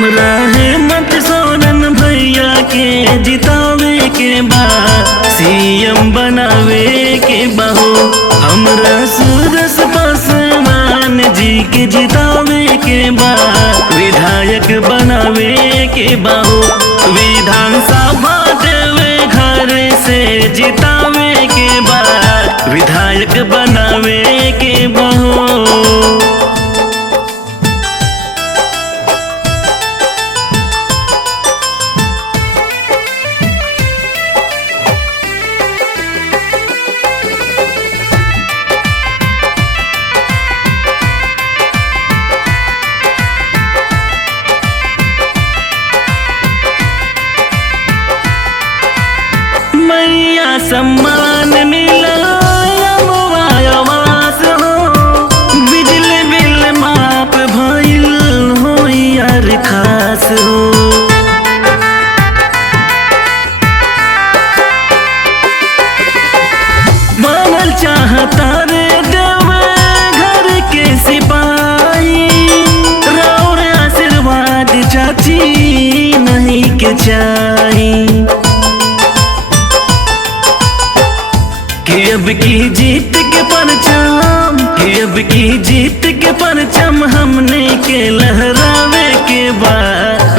हमरा हेमंत सोरेन भैया के जितावे के बा, सीएम बनावे के बहो। हमरा सुरेश पासवान जी के जितावे के बा, विधायक बनावे के बहो। विधानसभा देवे घर से जितावे के बा, विधायक बनावे के बहो। मैया सम्मान मिला आवास हो, बिजली बिल माफ भइल हो यार खास हो। बनल चाहता रे देवे घर के सिपाही, रौर आशीर्वाद चाची नहीं के चाही। अब की जीत के परचम, अब की जीत के परचम हमने के लहरावे के बा,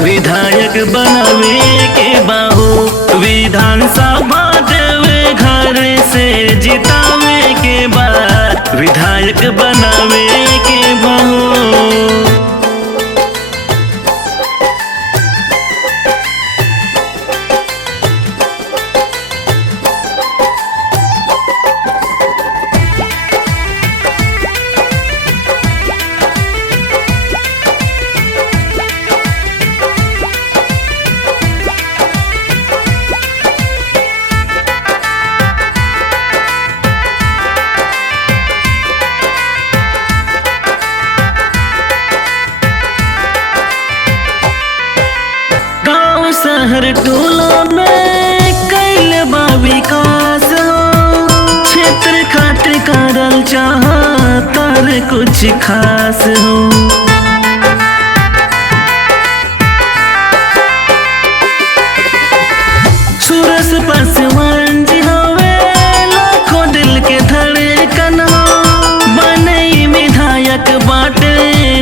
विधायक बनावे के बाहो। विधानसभा देवे घर से जितावे के बा, विधायक बनावे के बाहो। शहर टोला में कैल बा विकास हो, क्षेत्र खातिर करल चाहता रे कुछ खास हो। सुरेश पासवान जी हवे लाखों दिल के धड़कन हो, बने विधायक बाटे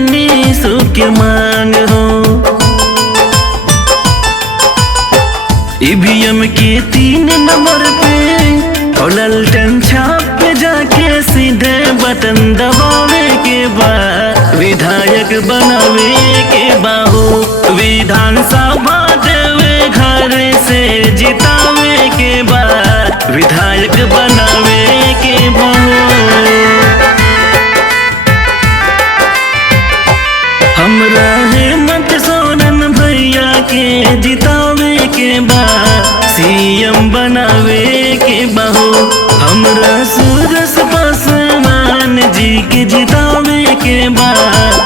नीसू के मांग हो। ईवीएम के 3 नंबर पे और ललटन छाप पे जाके सीधे बटन दबावे के बाद, विधायक बनावे के बाहो। विधानसभा देवे घर से जितावे के बाद, विधायक बनावे के बाहो। हमरा हेमंत सोरेन भैया के जितावे के बा, सीएम बनावे के बहो। हमरा सुरेश पासवान जी के जितावे के बा,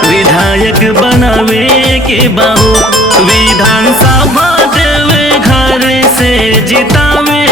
विधायक बनावे के बहो। विधानसभा देवे घर से जितावे